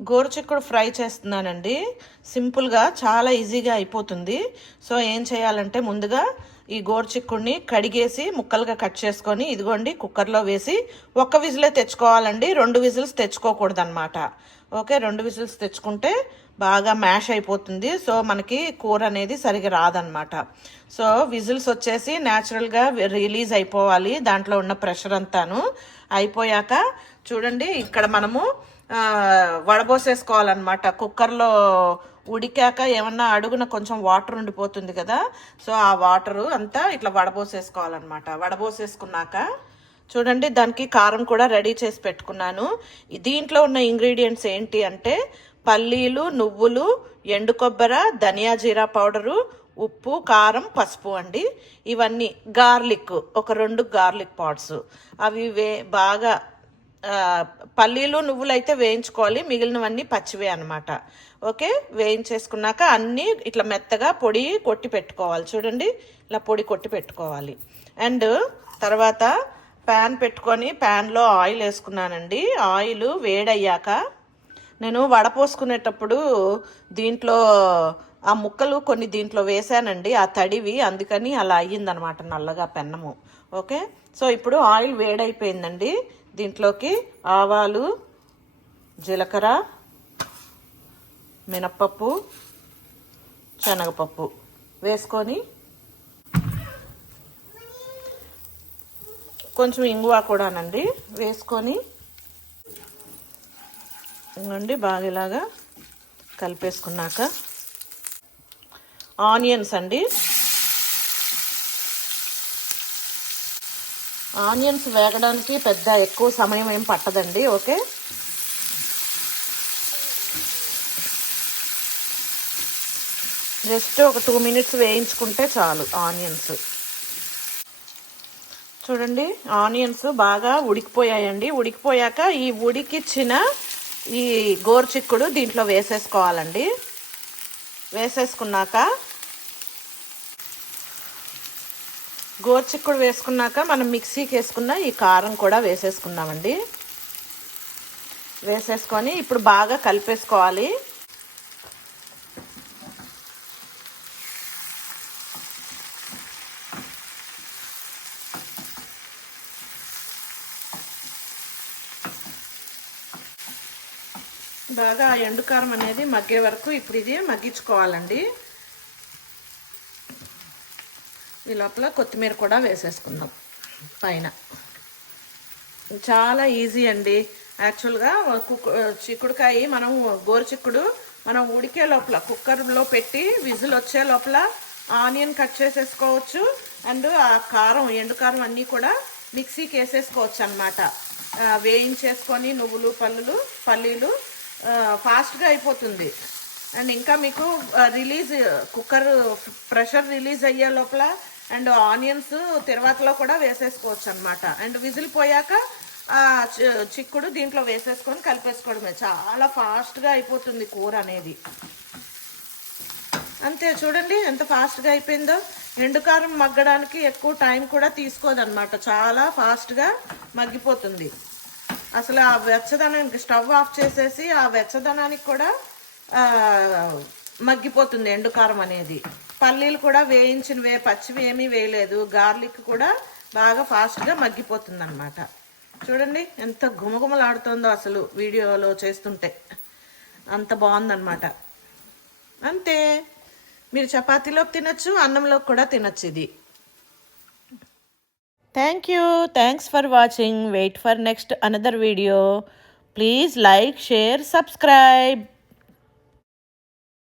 గోరుచిక్కుడు fry చేస్తున్నానండి. సింపుల్గా చాలా ఈజీగా అయిపోతుంది. సో ఏం చేయాలంటే ముందుగా ఈ గోరుచిక్కుడిని కడిగేసి ముక్కలుగా కట్ చేసుకొని ఇదిగోండి కుక్కర్లో వేసి ఒక్క విజిలే తెచ్చుకోవాలండి. 2 విజిల్స్ తెచ్చుకోకూడదు అనమాట. ఓకే, 2 విజిల్స్ తెచ్చుకుంటే బాగా మ్యాష్ అయిపోతుంది. సో మనకి కూర అనేది సరిగా రాదనమాట. సో విజిల్స్ వచ్చేసి న్యాచురల్గా రిలీజ్ అయిపోవాలి, దాంట్లో ఉన్న ప్రెషర్ అంతాను. అయిపోయాక చూడండి ఇక్కడ మనము వడబోసేసుకోవాలన్నమాట. కుక్కర్లో ఉడికాక ఏమన్నా అడుగున కొంచెం వాటర్ ఉండిపోతుంది కదా, సో ఆ వాటరు అంతా ఇట్లా వడబోసేసుకోవాలన్నమాట. వడబోసేసుకున్నాక చూడండి దానికి కారం కూడా రెడీ చేసి పెట్టుకున్నాను. దీంట్లో ఉన్న ఇంగ్రీడియంట్స్ ఏంటి అంటే పల్లీలు, నువ్వులు, ఎండు కొబ్బరి, ధనియా జీరా పౌడరు, ఉప్పు, కారం, పసుపు అండి. ఇవన్నీ గార్లిక్, ఒక 2 గార్లిక్ పాట్స్. అవి బాగా పల్లీలు నువ్వులు అయితే వేయించుకోవాలి, మిగిలినవన్నీ పచ్చివే అనమాట. ఓకే, వేయించేసుకున్నాక అన్నీ ఇట్లా మెత్తగా పొడి కొట్టి పెట్టుకోవాలి. చూడండి ఇలా పొడి కొట్టి పెట్టుకోవాలి. అండ్ తర్వాత ప్యాన్ పెట్టుకొని ప్యాన్లో ఆయిల్ వేసుకున్నానండి. ఆయిల్ వేడయ్యాక నేను వడపోసుకునేటప్పుడు దీంట్లో ఆ ముక్కలు కొన్ని దీంట్లో వేసానండి, ఆ తడివి, అందుకని అలా అయ్యిందనమాట నల్లగా పెన్నము. ఓకే, సో ఇప్పుడు ఆయిల్ వేడైపోయిందండి. దీంట్లోకి ఆవాలు, జీలకర్ర, మినప్పప్పు, శనగపప్పు వేసుకొని కొంచెం ఇంగువ కూడానండి వేసుకొని ఇంకండి బాగా ఇలాగా కలిపేసుకున్నాక ఆనియన్స్ అండి. ఆనియన్స్ వేగడానికి పెద్ద ఎక్కువ సమయం ఏం పట్టదండి. ఓకే, జస్ట్ ఒక 2 మినిట్స్ వేయించుకుంటే చాలు ఆనియన్స్. చూడండి ఆనియన్స్ బాగా ఉడికిపోయాయండి. ఉడికిపోయాక ఈ ఉడికిచ్చిన ఈ గోరుచిక్కుడు దీంట్లో వేసేసుకోవాలండి. వేసేసుకున్నాక గోరుచిక్కుడు వేసుకున్నాక మనం మిక్సీకి వేసుకున్న ఈ కారం కూడా వేసేసుకుందామండి. వేసేసుకొని ఇప్పుడు బాగా కలిపేసుకోవాలి. బాగా ఆ ఎండుకారం అనేది మగ్గే వరకు ఇప్పుడు ఇది మగ్గించుకోవాలండి. ఈ లోపల కొత్తిమీర కూడా వేసేసుకుందాం పైన. చాలా ఈజీ అండి. యాక్చువల్గా చిక్కుడుకాయ మనం గోరుచిక్కుడు మనం ఉడికే లోపల కుక్కర్లో పెట్టి విజిల్ వచ్చే లోపల ఆనియన్ కట్ చేసేసుకోవచ్చు. అండ్ ఆ కారం, ఎండుకారం అన్నీ కూడా మిక్సీకి వేసేసుకోవచ్చు అనమాట. వేయించేసుకొని నువ్వులు, పల్లీలు ఫాస్ట్గా అయిపోతుంది. అండ్ ఇంకా మీకు కుక్కర్ ప్రెషర్ రిలీజ్ అయ్యే లోపల అండ్ ఆనియన్స్ తిరువాతలో కూడా వేసేసుకోవచ్చు అనమాట. అండ్ విజిల్ పోయాక చిక్కుడు దీంట్లో వేసేసుకొని కలిపేసుకోవడమే. చాలా ఫాస్ట్గా అయిపోతుంది కూర అనేది. అంతే, చూడండి ఎంత ఫాస్ట్గా అయిపోయిందో. ఎండుకారం మగ్గడానికి ఎక్కువ టైం కూడా తీసుకోదన్నమాట, చాలా ఫాస్ట్గా మగ్గిపోతుంది. అసలు ఆ వెచ్చదనానికి స్టవ్ ఆఫ్ చేసేసి ఆ వెచ్చదనానికి కూడా మగ్గిపోతుంది ఎండుకారం అనేది. పల్లీలు కూడా వేయించినవే, పచ్చివి ఏమీ వేయలేదు. గార్లిక్ కూడా బాగా ఫాస్ట్గా మగ్గిపోతుంది అనమాట. చూడండి ఎంత గుమగుమలాడుతుందో అసలు వీడియోలో చేస్తుంటే, అంత బాగుందన్నమాట. అంతే, మీరు చపాతీలోకి తినచ్చు, అన్నంలోకి కూడా తినచ్చు ఇది. Thank you. Thanks for watching. Wait for next another video. Please like, share, subscribe.